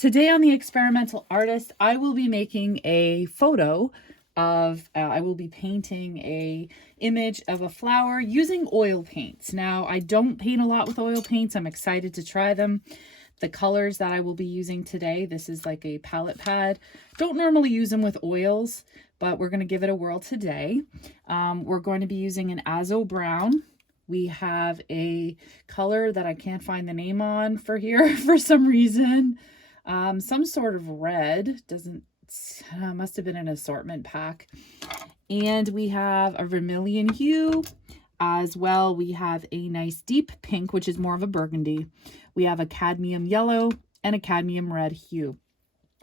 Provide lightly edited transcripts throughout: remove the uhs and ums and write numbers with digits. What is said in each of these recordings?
Today on The Experimental Artist, I will be making a photo of, I will be painting a image of a flower using oil paints. Now, I don't paint a lot with oil paints. I'm excited to try them. The colors that I will be using today, this is like a palette pad. Don't normally use them with oils, but we're going to give it a whirl today. We're going to be using an azo brown. We have a color that I can't find the name on for here for some reason. Some sort of red, must have been an assortment pack. And we have a vermilion hue as well. We have a nice deep pink, which is more of a burgundy. We have a cadmium yellow and a cadmium red hue.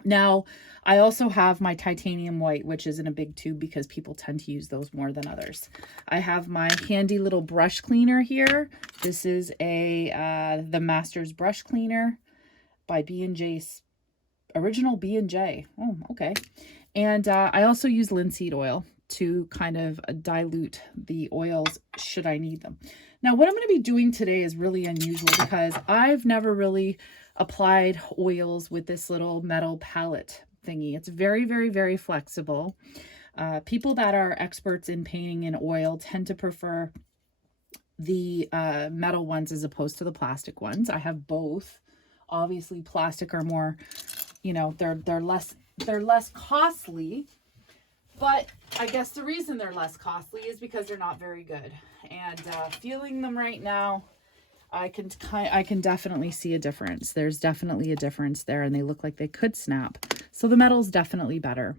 Now, I also have my titanium white, which is in a big tube because people tend to use those more than others. I have my handy little brush cleaner here. This is the Masters brush cleaner by B&J's original B&J. Oh, okay. And I also use linseed oil to kind of dilute the oils should I need them. Now, what I'm going to be doing today is really unusual because I've never really applied oils with this little metal palette thingy. It's very, very, very flexible. People that are experts in painting in oil tend to prefer the metal ones as opposed to the plastic ones. I have both. Obviously, plastic are more, you know, they're less costly, but I guess the reason they're less costly is because they're not very good. And feeling them right now, I can definitely see a difference. There's definitely a difference there, and they look like they could snap. So the metal's definitely better.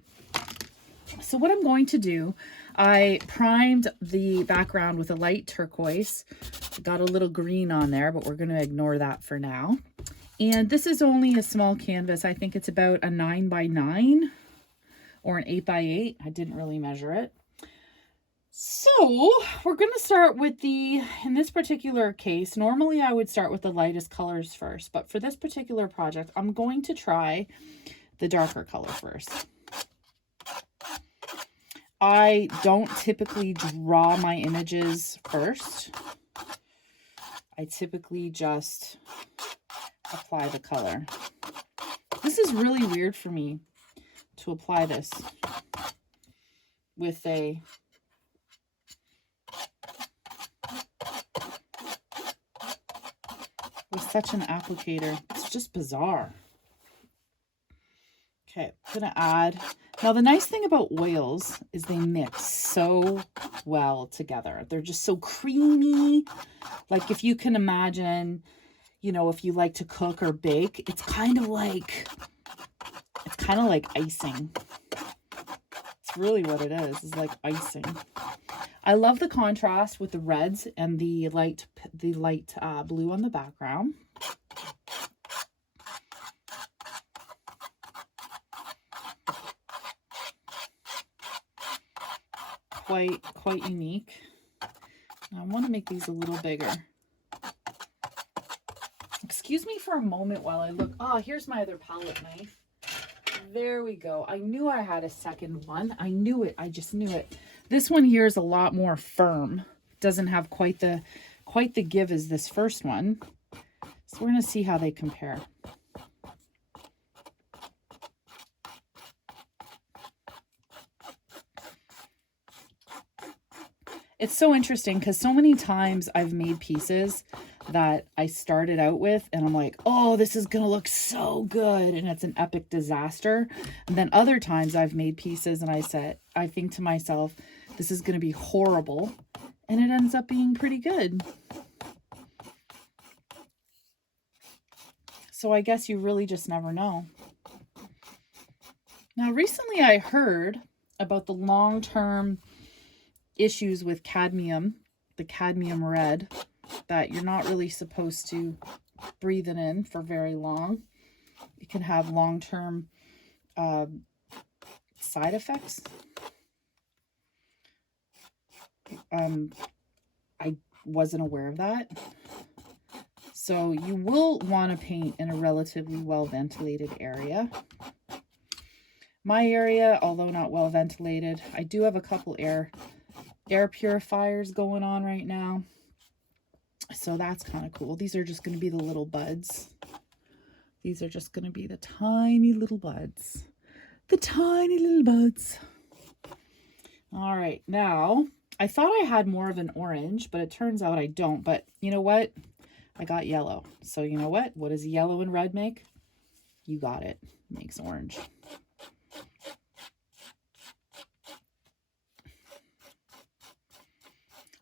So what I'm going to do, I primed the background with a light turquoise. Got a little green on there, but we're going to ignore that for now. And this is only a small canvas. I think it's about a 9x9 or an 8x8. I didn't really measure it. So we're going to start with in this particular case, normally I would start with the lightest colors first, but for this particular project, I'm going to try the darker color first. I don't typically draw my images first. I typically just apply the color. This is really weird for me to apply this with such an applicator. It's just bizarre. Okay, I'm gonna add. Now the nice thing about oils is they mix so well together. They're just so creamy. Like if you can imagine, you know, if you like to cook or bake, it's kind of like icing. It's really what it is. It's like icing. I love the contrast with the reds and the light blue on the background. Quite unique. Now I want to make these a little bigger. Excuse me for a moment while I look. Oh, here's my other palette knife. There we go. I knew I had a second one. I knew it. I just knew it. This one here is a lot more firm. Doesn't have quite the give as this first one. So we're going to see how they compare. It's so interesting because so many times I've made pieces that I started out with and I'm like, oh, this is going to look so good. And it's an epic disaster. And then other times I've made pieces and I think to myself, this is going to be horrible. And it ends up being pretty good. So I guess you really just never know. Now, recently I heard about the long-term issues with cadmium, the cadmium red, that you're not really supposed to breathe it in for very long. It can have long-term side effects. I wasn't aware of that. So you will want to paint in a relatively well-ventilated area. My area, although not well-ventilated, I do have a couple air purifiers going on right now. So that's kind of cool. These are just going to be the little buds. These are just going to be the tiny little buds. The tiny little buds. All right, now I thought I had more of an orange, but it turns out I don't. But you know what? I got yellow. So you know what? What does yellow and red make? You got it. Makes orange.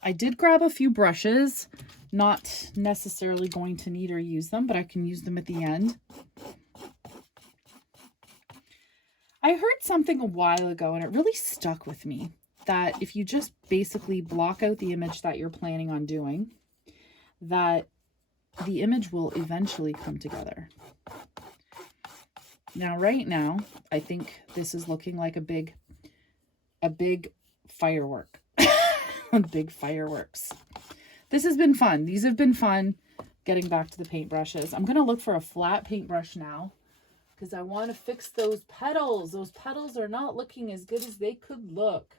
I did grab a few brushes. Not necessarily going to need or use them, but I can use them at the end. I heard something a while ago and it really stuck with me, that if you just basically block out the image that you're planning on doing, that the image will eventually come together. Now, right now, I think this is looking like a big firework. Big fireworks. This has been fun. These have been fun. Getting back to the paintbrushes. I'm going to look for a flat paintbrush now because I want to fix those petals. Those petals are not looking as good as they could look.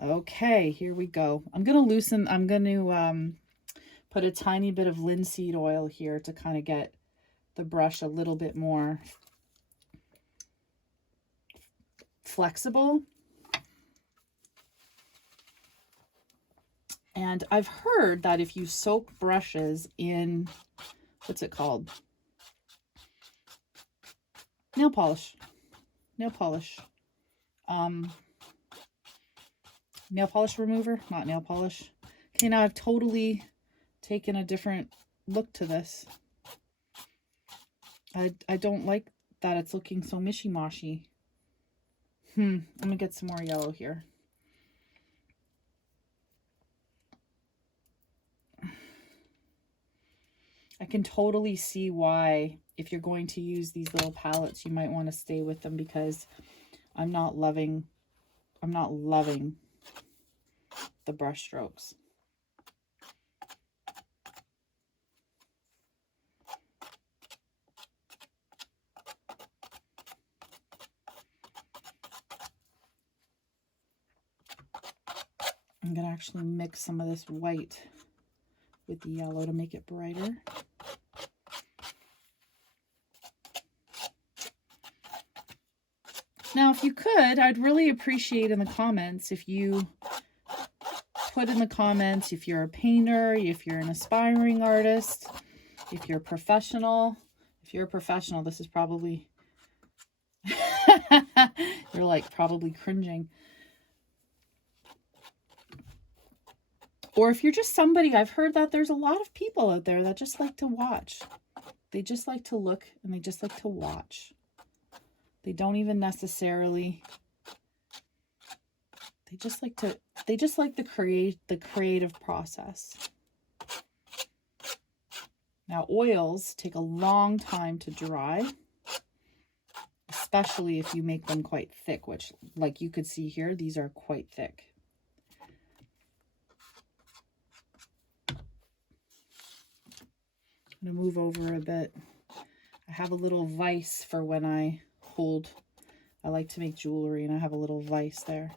Okay, here we go. I'm going to loosen, I'm going to put a tiny bit of linseed oil here to kind of get the brush a little bit more flexible. And I've heard that if you soak brushes in, what's it called? Nail polish. Nail polish. Nail polish remover, not nail polish. Okay, now I've totally taken a different look to this. I don't like that it's looking so mishy-moshy. I'm gonna get some more yellow here. I can totally see why, if you're going to use these little palettes, you might want to stay with them, because I'm not loving the brush strokes. I'm going to actually mix some of this white with the yellow to make it brighter. Now, if you could, I'd really appreciate in the comments if you put in the comments if you're a painter, if you're an aspiring artist, if you're a professional. If you're a professional, this is probably, you're like probably cringing. Or if you're just somebody, I've heard that there's a lot of people out there that just like to watch. They just like to look and they just like to watch. They don't even necessarily, they just like the creative process. Now, oils take a long time to dry, especially if you make them quite thick, which, like you could see here, these are quite thick. I'm going to move over a bit. I have a little vise for when I like to make jewelry, and I have a little vise there.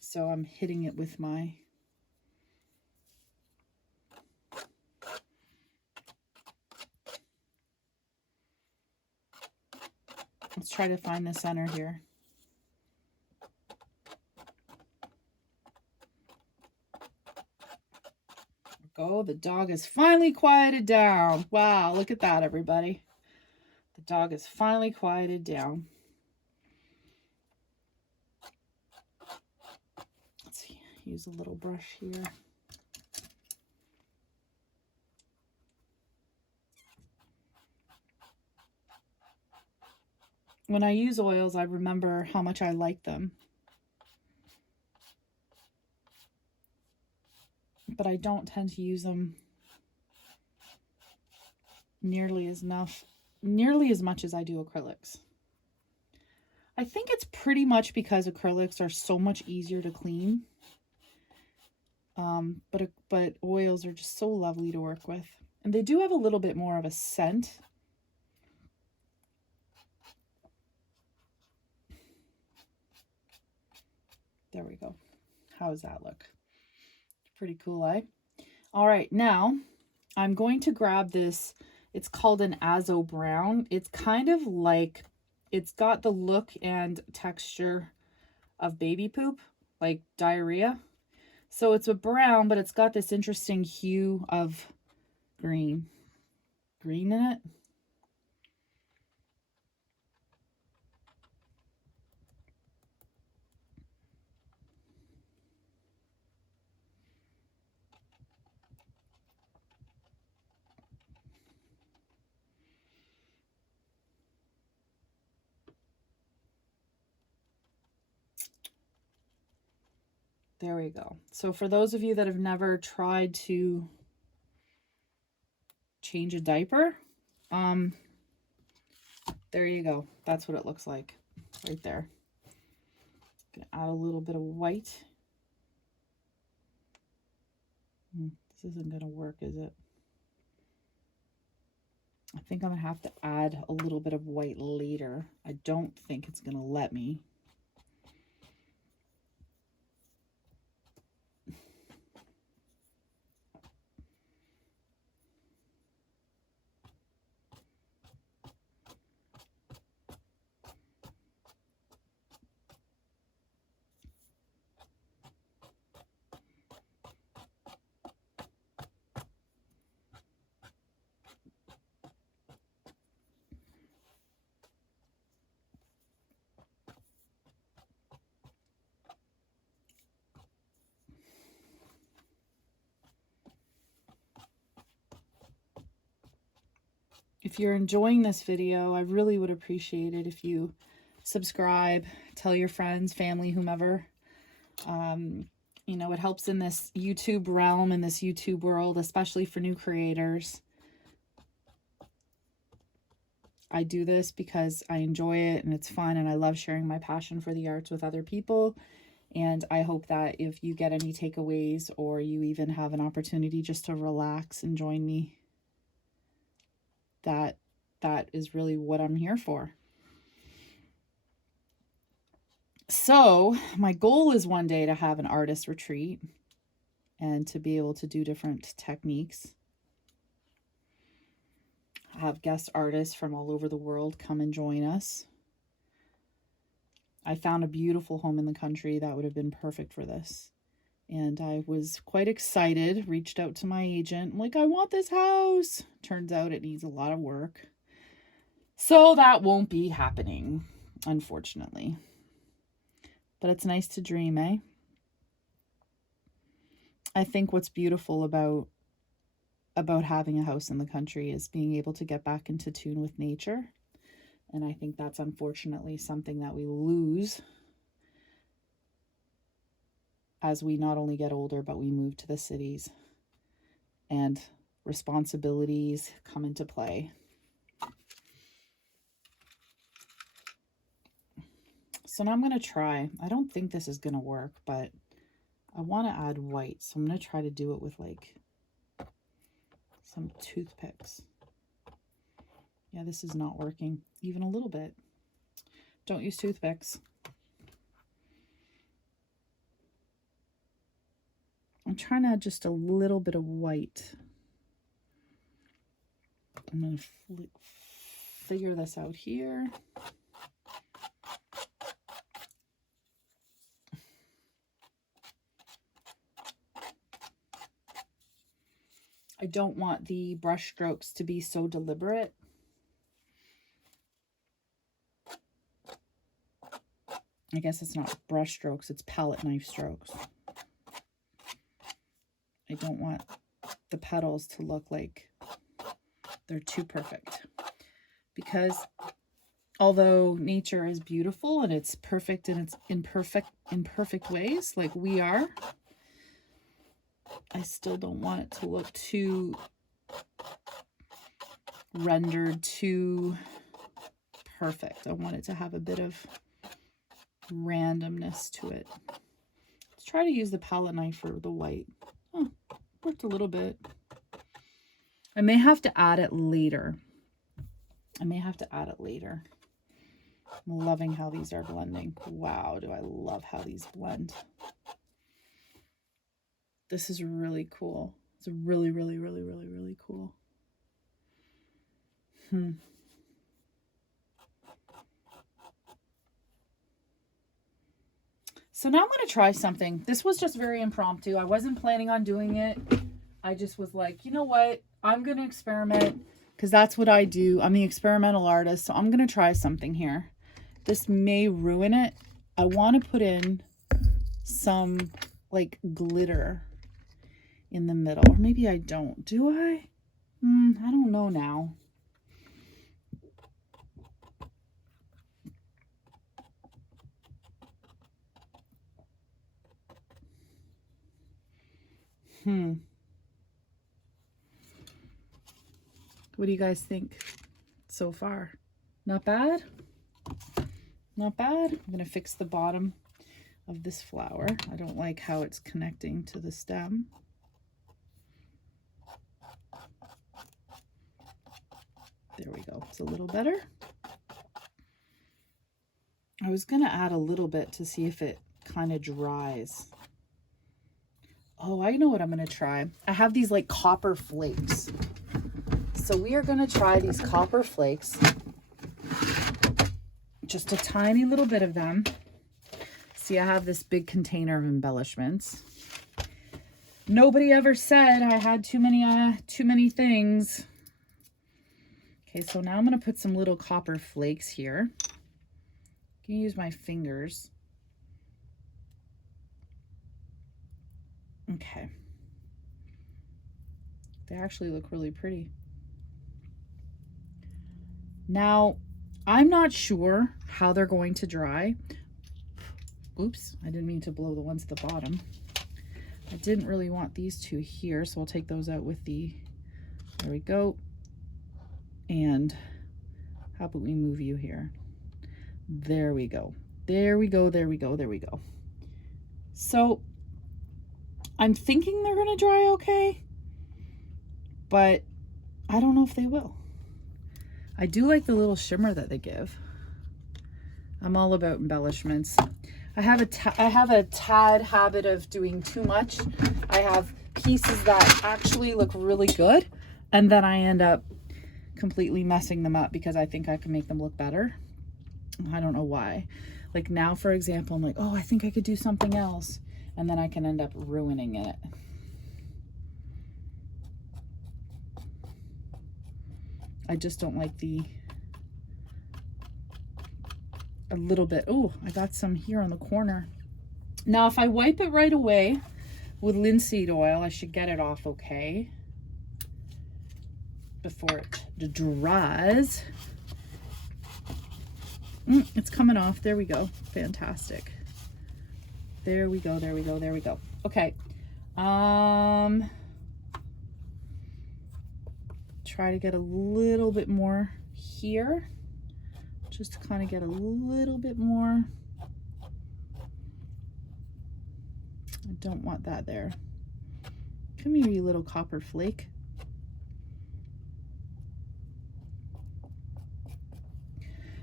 So I'm hitting it with my let's try to find the center here. Go. The dog is finally quieted down. Wow, look at that, everybody. The dog is finally quieted down. Let's see, use a little brush here. When I use oils, I remember how much I like them. But I don't tend to use them nearly as much as I do acrylics. I think it's pretty much because acrylics are so much easier to clean. But oils are just so lovely to work with. And they do have a little bit more of a scent. There we go. How does that look? Pretty cool, eh? All right, now I'm going to grab this. It's called an Azo Brown. It's kind of like, it's got the look and texture of baby poop, like diarrhea. So it's a brown, but it's got this interesting hue of green in it. There we go. So for those of you that have never tried to change a diaper, there you go. That's what it looks like right there. Gonna add a little bit of white. This isn't gonna work, is it? I think I'm gonna have to add a little bit of white later. I don't think it's gonna let me. If you're enjoying this video, I really would appreciate it if you subscribe, tell your friends, family, whomever. You know, it helps in this YouTube realm, in this YouTube world, especially for new creators. I do this because I enjoy it and it's fun, and I love sharing my passion for the arts with other people. And I hope that if you get any takeaways, or you even have an opportunity just to relax and join me, that is really what I'm here for. So my goal is one day to have an artist retreat and to be able to do different techniques. Have guest artists from all over the world come and join us. I found a beautiful home in the country that would have been perfect for this. And I was quite excited, reached out to my agent. I'm like, I want this house. Turns out it needs a lot of work. So that won't be happening, unfortunately. But it's nice to dream, eh? I think what's beautiful about having a house in the country is being able to get back into tune with nature. And I think that's unfortunately something that we lose as we not only get older, but we move to the cities and responsibilities come into play. So now I'm going to try. I don't think this is going to work, but I want to add white. So I'm going to try to do it with like some toothpicks. Yeah, this is not working even a little bit. Don't use toothpicks. I'm trying to add just a little bit of white. I'm going to figure this out here. I don't want the brush strokes to be so deliberate. I guess it's not brush strokes, it's palette knife strokes. I don't want the petals to look like they're too perfect. Because although nature is beautiful and it's perfect in its imperfect ways, like we are, I still don't want it to look too rendered, too perfect. I want it to have a bit of randomness to it. Let's try to use the palette knife for the white. Oh, worked a little bit. I may have to add it later. I'm loving how these are blending. Wow, do I love how these blend. This is really cool. It's really, really, really, really, really cool. So now I'm going to try something. This was just very impromptu. I wasn't planning on doing it. I just was like, you know what? I'm going to experiment because that's what I do. I'm the experimental artist. So I'm going to try something here. This may ruin it. I want to put in some like glitter in the middle. Or maybe I don't. Do I? I don't know now. What do you guys think so far? Not bad? Not bad. I'm going to fix the bottom of this flower. I don't like how it's connecting to the stem. There we go. It's a little better. I was going to add a little bit to see if it kind of dries. Oh, I know what I'm going to try. I have these like copper flakes. So we are going to try these copper flakes. Just a tiny little bit of them. See, I have this big container of embellishments. Nobody ever said I had too many things. Okay, so now I'm going to put some little copper flakes here. I can use my fingers. Okay. They actually look really pretty. Now, I'm not sure how they're going to dry. Oops, I didn't mean to blow the ones at the bottom. I didn't really want these two here, so we'll take those out with the, there we go. And how about we move you here? There we go. There we go, there we go, there we go. So I'm thinking they're gonna dry okay, but I don't know if they will. I do like the little shimmer that they give. I'm all about embellishments. I have a tad habit of doing too much. I have pieces that actually look really good, and then I end up completely messing them up because I think I can make them look better. I don't know why. Like now, for example, I'm like, oh, I think I could do something else, and then I can end up ruining it. I just don't like a little bit. Oh, I got some here on the corner. Now, if I wipe it right away with linseed oil, I should get it off okay before it dries. It's coming off. There we go. Fantastic. There we go. There we go. There we go. Okay. Try to get a little bit more here, just to kind of get a little bit more. I don't want that there. Come here, you little copper flake.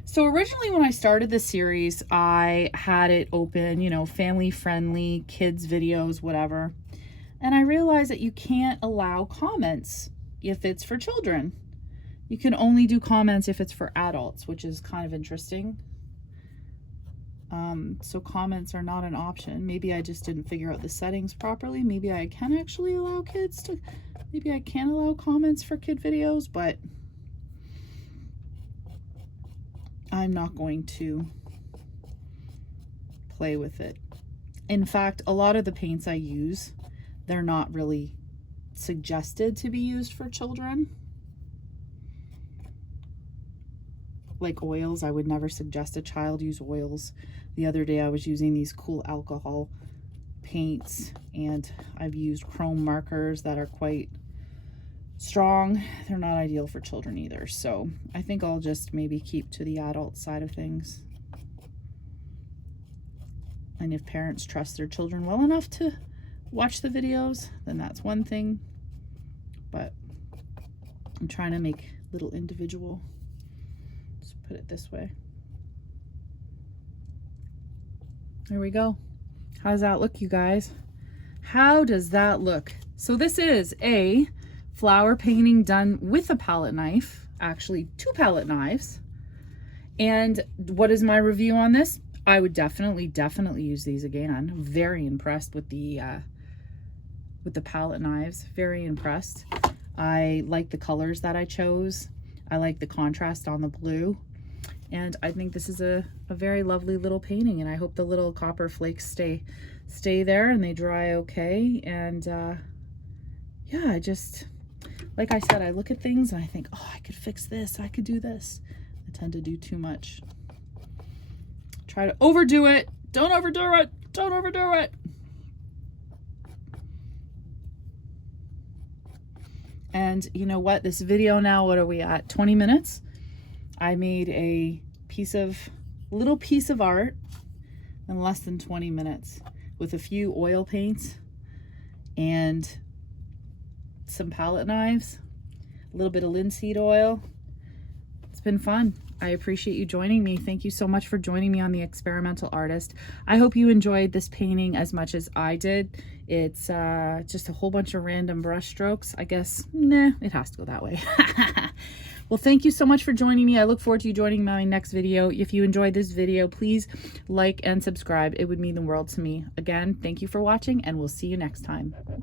So originally when I started the series, I had it open, you know, family friendly, kids videos, whatever. And I realized that you can't allow comments if it's for children. You can only do comments if it's for adults, which is kind of interesting. So comments are not an option. Maybe I just didn't figure out the settings properly. Maybe I can actually allow kids to, maybe I can allow comments for kid videos, but I'm not going to play with it. In fact, a lot of the paints I use, they're not really suggested to be used for children. Like oils, I would never suggest a child use oils. The other day I was using these cool alcohol paints, and I've used chrome markers that are quite strong. They're not ideal for children either. So I think I'll just maybe keep to the adult side of things. And if parents trust their children well enough to watch the videos, then that's one thing. But I'm trying to make little individual, let's put it this way. There we go. How does that look, you guys? How does that look? So this is a flower painting done with a palette knife, actually 2 palette knives. And what is my review on this? I would definitely use these again. I'm very impressed with the palette knives. Very impressed. I like the colors that I chose. I like the contrast on the blue. And I think this is a very lovely little painting, and I hope the little copper flakes stay there and they dry okay. And yeah, I just, like I said, I look at things and I think, oh, I could fix this, I could do this. I tend to do too much. Try to overdo it. Don't overdo it. Don't overdo it. And you know what? This video now, what are we at? 20 minutes? I made a little piece of art in less than 20 minutes with a few oil paints and some palette knives, a little bit of linseed oil. It's been fun. I appreciate you joining me. Thank you so much for joining me on The Experimental Artist. I hope you enjoyed this painting as much as I did. It's just a whole bunch of random brush strokes. I guess, nah, it has to go that way. Well, thank you so much for joining me. I look forward to you joining my next video. If you enjoyed this video, please like and subscribe. It would mean the world to me. Again, thank you for watching, and we'll see you next time.